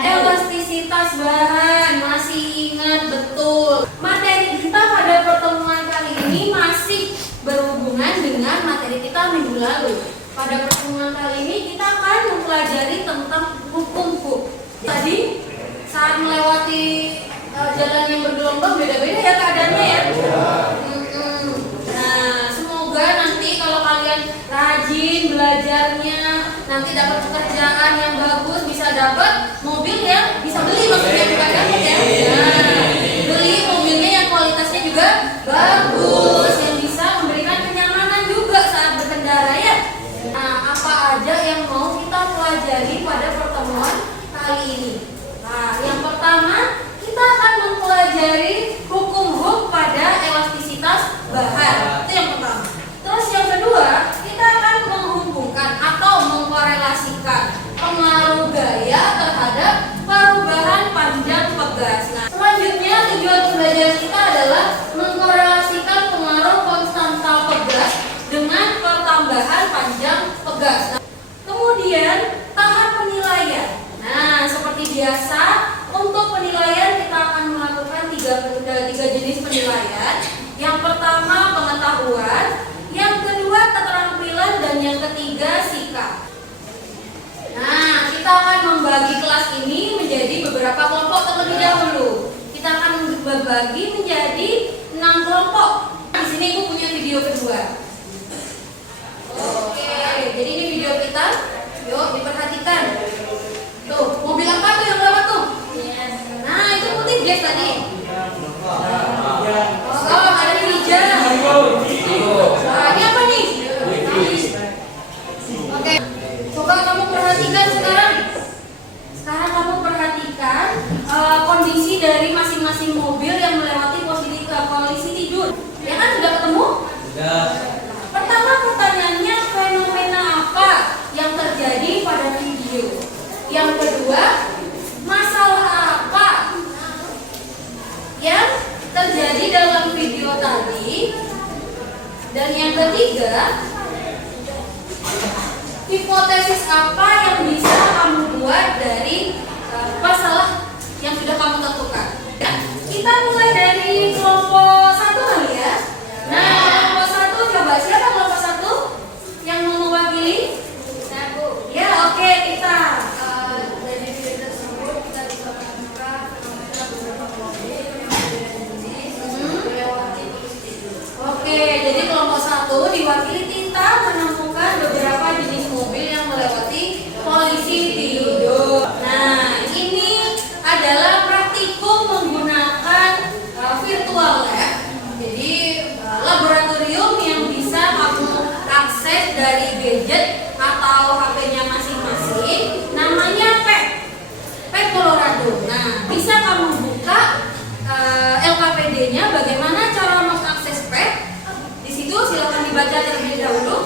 elastisitas bahan. Masih ingat betul. Materi kita pada pertemuan kali ini masih berhubungan dengan materi kita minggu lalu. Pada pertemuan kali ini kita akan mempelajari tentang hukum. Tadi saat melewati jalan yang bergelombang beda-beda ya keadaannya ya. Nah, semoga nanti kalau kalian rajin belajarnya, nanti dapat pekerjaan yang bagus, bisa dapat mobil yang bisa beli, maksudnya bukan dapat ya. Nah, beli mobilnya yang kualitasnya juga bagus, yang bisa memberikan kenyamanan juga saat berkendara ya. Nah, apa aja yang mau kita pelajari pada pertemuan kali ini? Nah, yang pertama kita akan mempelajari hukum pada elastisitas bahan. Itu yang pertama. Terus yang kedua, kita akan menghubungkan atau mengkorelasikan pengaruh gaya terhadap perubahan panjang pegas. Nah, selanjutnya tujuan belajar kita adalah mengkorelasikan pengaruh konstanta pegas dengan pertambahan panjang pegas. Nah, kemudian tahap penilaian. Nah, seperti biasa untuk penilaian kita akan melakukan tiga jenis penilaian. Yang pertama pengetahuan, yang kedua keterampilan, dan yang ketiga sikap. Nah, kita akan membagi kelas ini menjadi beberapa kelompok terlebih dahulu. Kita akan berbagi menjadi 6 kelompok. Di sini aku punya video kedua. Oke, jadi ini video kita. Yuk diperhatikan. Tuh, mobil apa tuh yang lewat tuh? Nah, itu putih guys tadi. Oh, ada hijau. Nah, ini apa nih? Oke, coba kamu perhatikan sekarang. Sekarang kamu perhatikan kondisi dari masing-masing mobil yang melewati posisi tidur. Ya kan, sudah ketemu? Sudah. Pertama pertanyaannya, fenomena apa yang terjadi pada video? Yang kedua, masalah apa yang terjadi dalam video tadi? Dan yang ketiga, hipotesis apa yang bisa kamu buat dari masalah yang sudah kamu tentukan? Kita mulai dari kelompok 1 kali ya. Nah, kelompok 1 coba, siapa kelompok 1 yang mau mewakili? Aku. Ya, oke, kita dari video tersebut kita bisa menemukan beberapa kelompok melewati polisi tidur. Oke, jadi kelompok 1 diwakili Tinta menemukan beberapa jenis mobil yang melewati polisi tidur. Nah, ini adalah praktikum menggunakan virtual lab. Jadi laboratorium yang bisa kamu akses dari gadget atau HP-nya masing-masing. Namanya PET Colorado. Nah, bisa kamu buka LKPD-nya, bagaimana cara mengakses PET. Di situ silakan dibaca terlebih dahulu.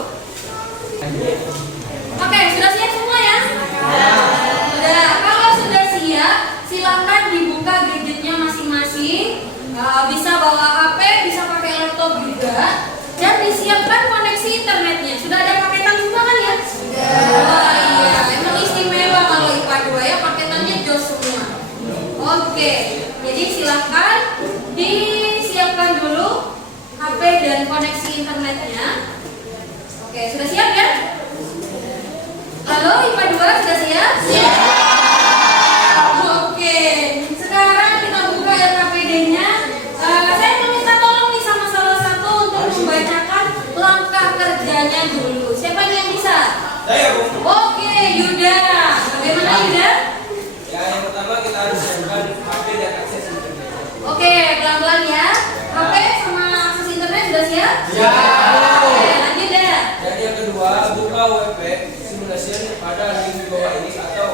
Oke, sudah siap semua ya? Sudah. Kalau sudah siap, silakan dibuka gadgetnya masing-masing. Bisa bawa HP, bisa pakai laptop juga, dan disiapkan koneksi internetnya. Sudah ada paketan semua kan ya? Sudah. Oh iya, emang istimewa kalau IPA 2 ya, paketannya jos semua. Oke, jadi silakan disiapkan dulu HP dan koneksi internetnya. Oke, sudah siap ya? Halo, IPA 2 sudah siap? Siap. Oke, sekarang kita buka LKPD-nya. Saya meminta tolong nih sama salah satu untuk membacakan langkah kerjanya dulu. Siapa yang bisa? Saya, Bu. Oke, Yuda. Bagaimana Yuda? Ya, yang pertama kita harus siapkan HP dan akses internet. Oke, pelan-pelan ya. HP sama akses internet sudah siap? Ya. Oke, lanjut ya. Dan yang kedua, buka WP simulation pada link di bawah ini atau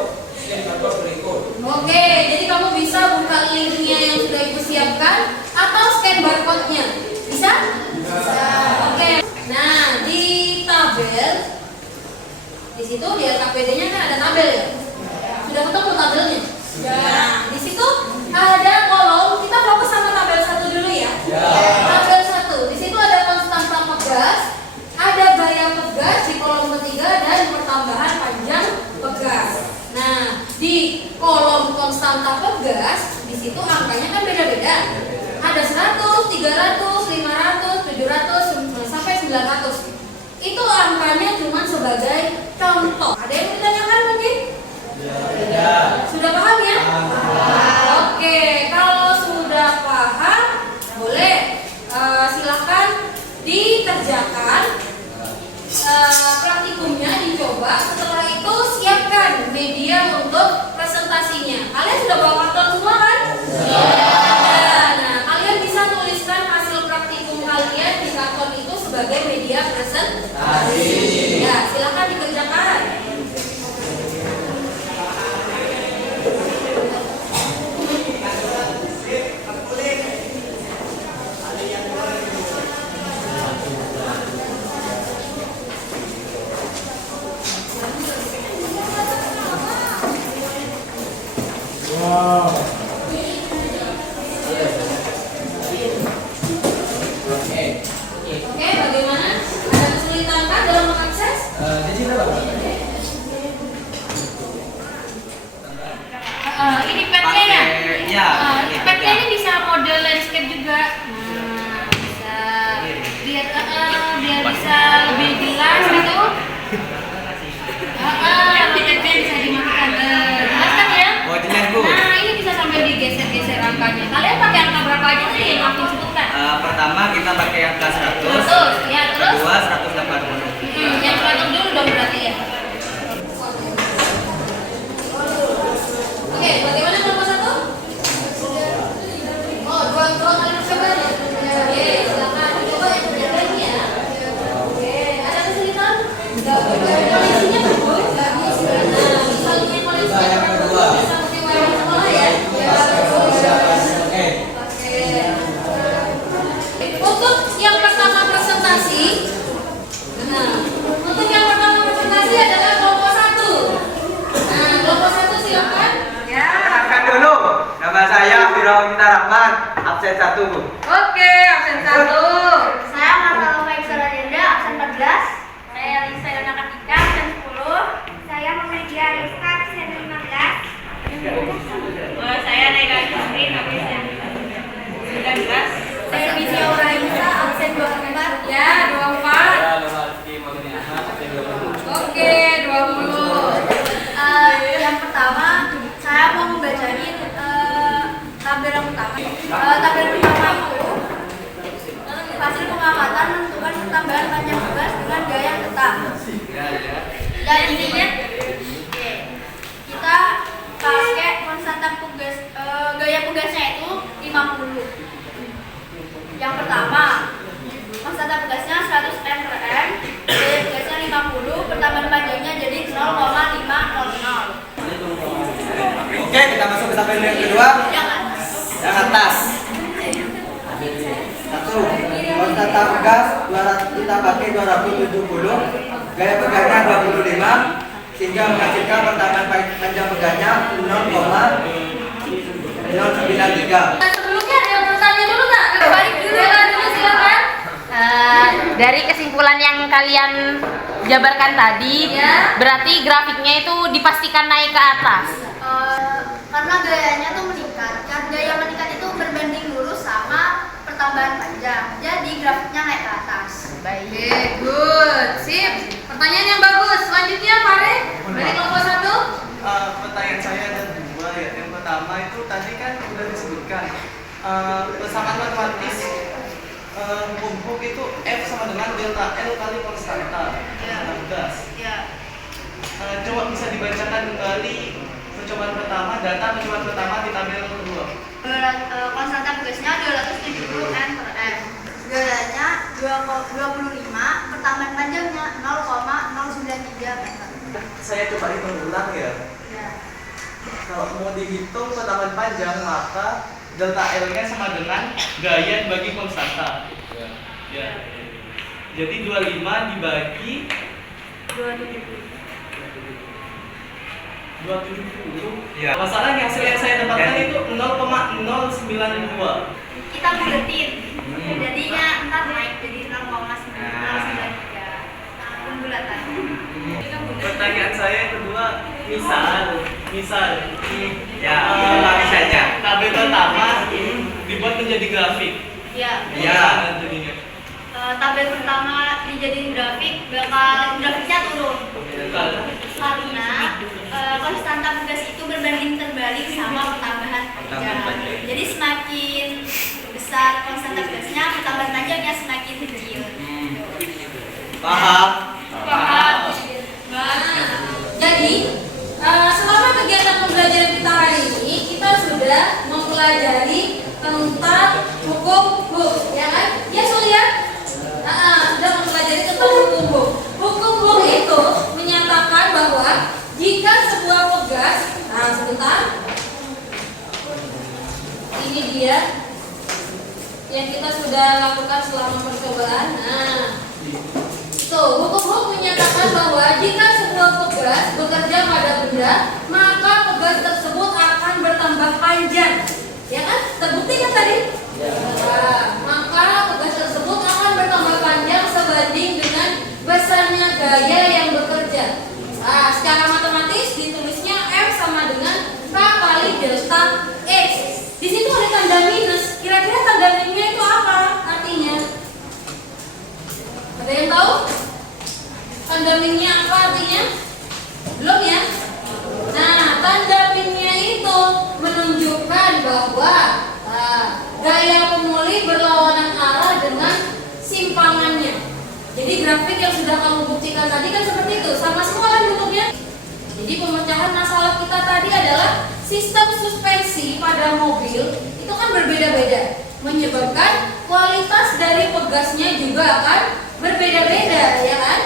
aja sih yang makin sebutkan? Pertama kita pakai angka 100. 100, ya terus? Kedua 180. Yang terakhir dulu dong berarti ya. Oke, bagaimana kelompok 1? Oh, dua kali coba ya. Oke, silakan coba yang berjalan ya. Oke, ada kesulitan? Enggak. Koleksinya bagus, bagus. Nah, misalnya koleksinya bagus, seperti wayang sekolah ya. Ya, bagus. Oke. Untuk yang pertama presentasi, untuk yang pertama presentasi adalah kelompok 1. Nah, kelompok 1 silakan. Ya. Kenalkan dulu, nama saya Firawita Rahman, absen 1 Bu. Oke, absen 1. Saya Marta Baik Saradenda, absen 14. Saya Lisa Yona Katika, absen 10. Saya Muhammadiyah Rizka, absen 15. Saya Naila Jumrin, absen 19. Saya Misi Auraisa, absen 24. Ya, 24. Oke, 20. Yang pertama, saya mau membacain tabel yang pertama. Tabel pertama itu hasil pengamatan menentukan pertambahan panjang tugas dengan gaya yang tetap. Dan intinya kita pakai konstanta tugas, gaya tugasnya itu 50. Yang pertama, konstanta tugasnya 100 m per m, gaya tugasnya 50, pertambahan panjangnya jadi 0,500. Oke, kita masuk ke tabel yang kedua. Yang Yang atas. 1. Konstanta pegas kita pakai 270, gaya pegangnya 25, sehingga menghasilkan pertambahan panjang pegangnya 0,093. Sebelumnya ada yang bertanya dulu nggak? Balik dulu silakan. Dari kesimpulan yang kalian jabarkan tadi, Ya. berarti grafiknya itu dipastikan naik ke atas. karena gayanya tuh meningkat. Gaya meningkat itu berbanding lurus sama pertambahan panjang. Jadi grafiknya naik ke atas. Oke, good. Sip. Pertanyaan yang bagus. Selanjutnya, Farid. Dari kelompok 1. Pertanyaan saya ada dua ya. Yang pertama itu tadi kan udah disebutkan persamaan matematis hukum itu F sama dengan delta L kali konstanta. Tugas. Ya. Coba bisa dibacakan kembali percobaan pertama, data percobaan pertama di tabel kedua. Konstanta tugasnya 270 m per m. Gayanya 25, pertambahan panjangnya 0,093 meter. Saya coba hitung ulang ya. Ya. Kalau mau dihitung pertambahan panjang maka delta L-nya sama dengan gaya bagi konstanta. Ya. Jadi 25 dibagi 270. Ya. Masalahnya hasil yang saya dapatkan itu 0,092. Kita buletin. Jadinya ntar naik jadi 0,993. Pembulatan. Pertanyaan saya yang kedua, misal Ya, misalnya. tabel pertama dibuat menjadi grafik. Ya. Ya. Jadinya. Tabel pertama dijadiin grafik, bakal grafiknya turun. Karena konstanta tugas itu berbanding terbalik sama pertambahan panjang. Jadi semakin besar konstanta tugasnya, pertambahan panjangnya semakin kecil. Paham? Paham. Jadi, selama kegiatan pembelajaran kita hari ini, kita sudah mempelajari tentang hukum, ya kan? Ya, Sulia? Sudah mempelajari tentang hukum. Hukum itu menyatakan bahwa jika sebuah pegas, sebentar, ini dia yang kita sudah lakukan selama percobaan. Hukum menyatakan bahwa jika sebuah pegas bekerja pada benda, maka pegas tersebut akan bertambah panjang. Ya kan? Terbukti kan tadi? Maka pegas tersebut akan bertambah panjang sebanding dengan besarnya gaya yang bekerja. Secara matematis ditulisnya F sama dengan K kali delta X. Di situ ada tanda minus. Kira-kira tanda minusnya itu apa artinya? Ada yang tahu? Tanda minusnya apa artinya? Belum ya? Nah, tanda minusnya itu menunjukkan bahwa gaya Jadi grafik yang sudah kamu buktikan tadi kan seperti itu, sama semua kan bentuknya. Jadi pemecahan masalah kita tadi adalah sistem suspensi pada mobil itu kan berbeda-beda, menyebabkan kualitas dari pegasnya juga akan berbeda-beda, ya kan?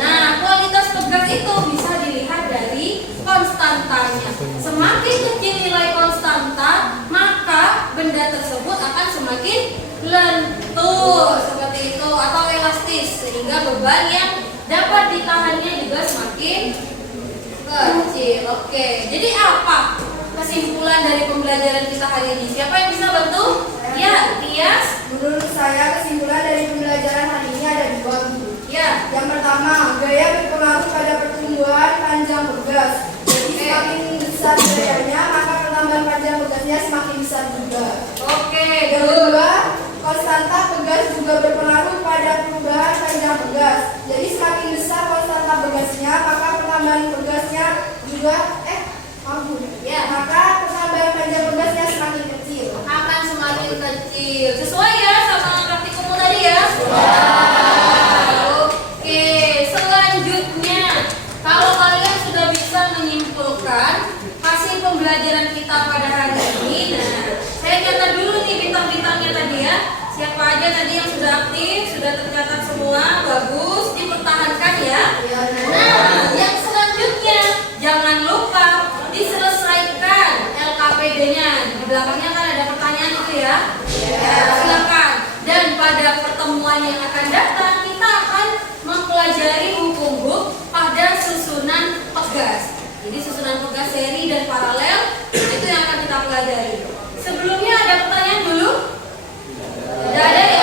Nah, kualitas pegas itu bisa dilihat dari konstantanya. Semakin kecil nilai konstanta, maka benda tersebut akan semakin lentur seperti itu atau elastis, sehingga beban yang dapat ditahannya juga semakin kecil. Oke, jadi apa kesimpulan dari pembelajaran kita hari ini? Siapa yang bisa bantu? Ya, Tias. Menurut saya kesimpulan dari pembelajaran hari ini ada dua. Ya. Yang pertama, gaya berpengaruh pada pertumbuhan panjang pegas. Jadi semakin besar gayanya, maka pertambahan panjang pegasnya semakin besar juga. Oke, Yang good. kedua, konstanta pegas juga berpengaruh pada perubahan panjang pegas. Jadi semakin besar konstanta pegasnya, maka pertambahan pegasnya juga Ya. maka pertambahan panjang pegasnya semakin kecil. Akan semakin kecil. Sesuai ya sama praktikummu tadi ya? Oke, selanjutnya kalau kalian sudah bisa menyimpulkan hasil pembelajaran kita pada hari ini, nah, saya catat dulu nih bintang-bintangnya tadi ya. Siapa aja tadi yang sudah aktif, sudah tercatat semua, bagus, dipertahankan ya. Nah, yang selanjutnya jangan lupa diselesaikan LKPD-nya. Di belakangnya kan ada pertanyaan itu ya. Ya, silakan. Dan pada pertemuan yang akan datang kita akan mempelajari hukum pada susunan pegas. Jadi susunan pegas seri dan paralel itu yang akan kita pelajari. Sebelumnya ada pertanyaan dulu? Tidak ada ya?